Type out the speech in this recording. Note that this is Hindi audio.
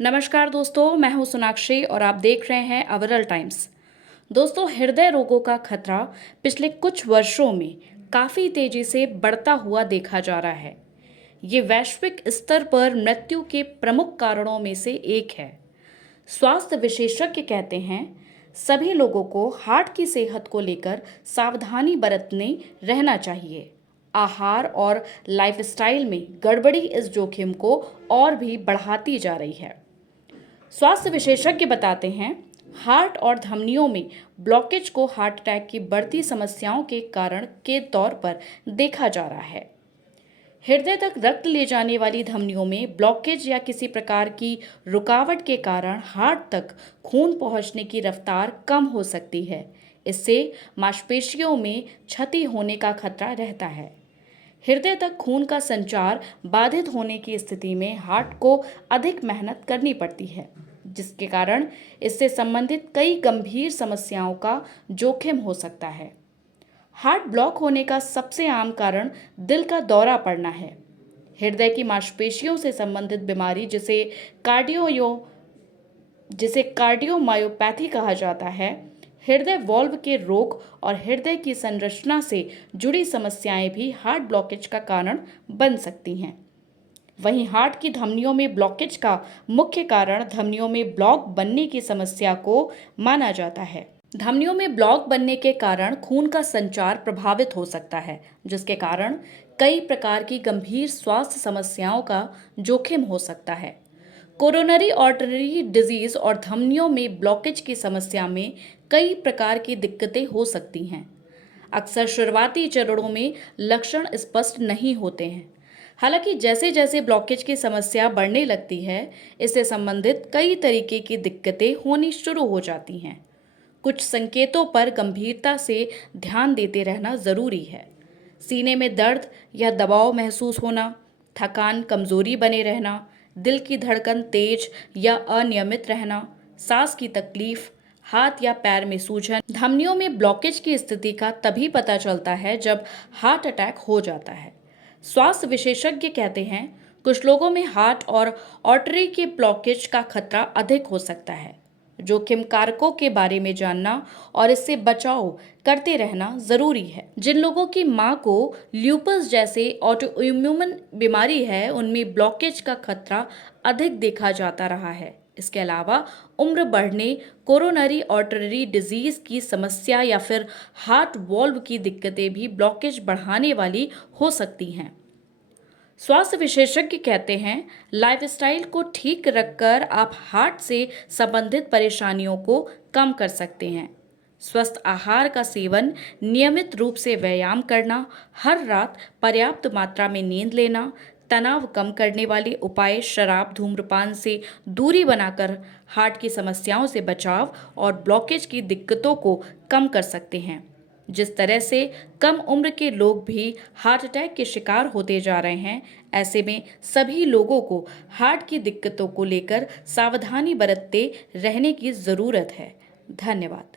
नमस्कार दोस्तों, मैं हूं सोनाक्षी और आप देख रहे हैं अवरल टाइम्स। दोस्तों, हृदय रोगों का खतरा पिछले कुछ वर्षों में काफ़ी तेजी से बढ़ता हुआ देखा जा रहा है। ये वैश्विक स्तर पर मृत्यु के प्रमुख कारणों में से एक है। स्वास्थ्य विशेषज्ञ कहते हैं, सभी लोगों को हार्ट की सेहत को लेकर सावधानी बरतने रहना चाहिए। आहार और लाइफस्टाइल में गड़बड़ी इस जोखिम को और भी बढ़ाती जा रही है। स्वास्थ्य विशेषज्ञ बताते हैं, हार्ट और धमनियों में ब्लॉकेज को हार्ट अटैक की बढ़ती समस्याओं के कारण के तौर पर देखा जा रहा है। हृदय तक रक्त ले जाने वाली धमनियों में ब्लॉकेज या किसी प्रकार की रुकावट के कारण हार्ट तक खून पहुंचने की रफ्तार कम हो सकती है। इससे मांसपेशियों में क्षति होने का खतरा रहता है। हृदय तक खून का संचार बाधित होने की स्थिति में हार्ट को अधिक मेहनत करनी पड़ती है, जिसके कारण इससे संबंधित कई गंभीर समस्याओं का जोखिम हो सकता है। हार्ट ब्लॉक होने का सबसे आम कारण दिल का दौरा पड़ना है। हृदय की मांसपेशियों से संबंधित बीमारी जिसे कार्डियोमायोपैथी कहा जाता है, हृदय वॉल्व के रोग और हृदय की संरचना से जुड़ी समस्याएं भी हार्ट ब्लॉकेज का कारण बन सकती हैं। वहीं हार्ट की धमनियों में ब्लॉकेज का मुख्य कारण धमनियों में ब्लॉक बनने की समस्या को माना जाता है। धमनियों में ब्लॉक बनने के कारण खून का संचार प्रभावित हो सकता है, जिसके कारण कई प्रकार की गंभीर स्वास्थ्य समस्याओं का जोखिम हो सकता है। कोरोनरी आर्टरी डिजीज और धमनियों में ब्लॉकेज की समस्या में कई प्रकार की दिक्कतें हो सकती हैं। अक्सर शुरुआती चरणों में लक्षण स्पष्ट नहीं होते हैं। हालांकि जैसे जैसे ब्लॉकेज की समस्या बढ़ने लगती है, इससे संबंधित कई तरीके की दिक्कतें होनी शुरू हो जाती हैं। कुछ संकेतों पर गंभीरता से ध्यान देते रहना जरूरी है। सीने में दर्द या दबाव महसूस होना, थकान, कमजोरी बने रहना, दिल की धड़कन तेज या अनियमित रहना, सांस की तकलीफ, हाथ या पैर में सूजन। धमनियों में ब्लॉकेज की स्थिति का तभी पता चलता है जब हार्ट अटैक हो जाता है। स्वास्थ्य विशेषज्ञ कहते हैं, कुछ लोगों में हार्ट और आर्टरी के ब्लॉकेज का खतरा अधिक हो सकता है। जोखिम कारकों के बारे में जानना और इससे बचाव करते रहना जरूरी है। जिन लोगों की मां को ल्यूपस जैसे ऑटोइम्यून बीमारी है, उनमें ब्लॉकेज का खतरा अधिक देखा जाता रहा है। इसके अलावा उम्र बढ़ने, कोरोनरी आर्टरी डिजीज की समस्या या फिर हार्ट वॉल्व की दिक्कतें भी ब्लॉकेज बढ़ाने वाली हो सकती हैं। स्वास्थ्य विशेषज्ञ कहते हैं, लाइफस्टाइल को ठीक रखकर आप हार्ट से संबंधित परेशानियों को कम कर सकते हैं। स्वस्थ आहार का सेवन, नियमित रूप से व्यायाम करना, हर रात पर्याप्त मात्रा में नींद लेना, तनाव कम करने वाले उपाय, शराब, धूम्रपान से दूरी बनाकर हार्ट की समस्याओं से बचाव और ब्लॉकेज की दिक्कतों को कम कर सकते हैं। जिस तरह से कम उम्र के लोग भी हार्ट अटैक के शिकार होते जा रहे हैं, ऐसे में सभी लोगों को हार्ट की दिक्कतों को लेकर सावधानी बरतते रहने की ज़रूरत है। धन्यवाद।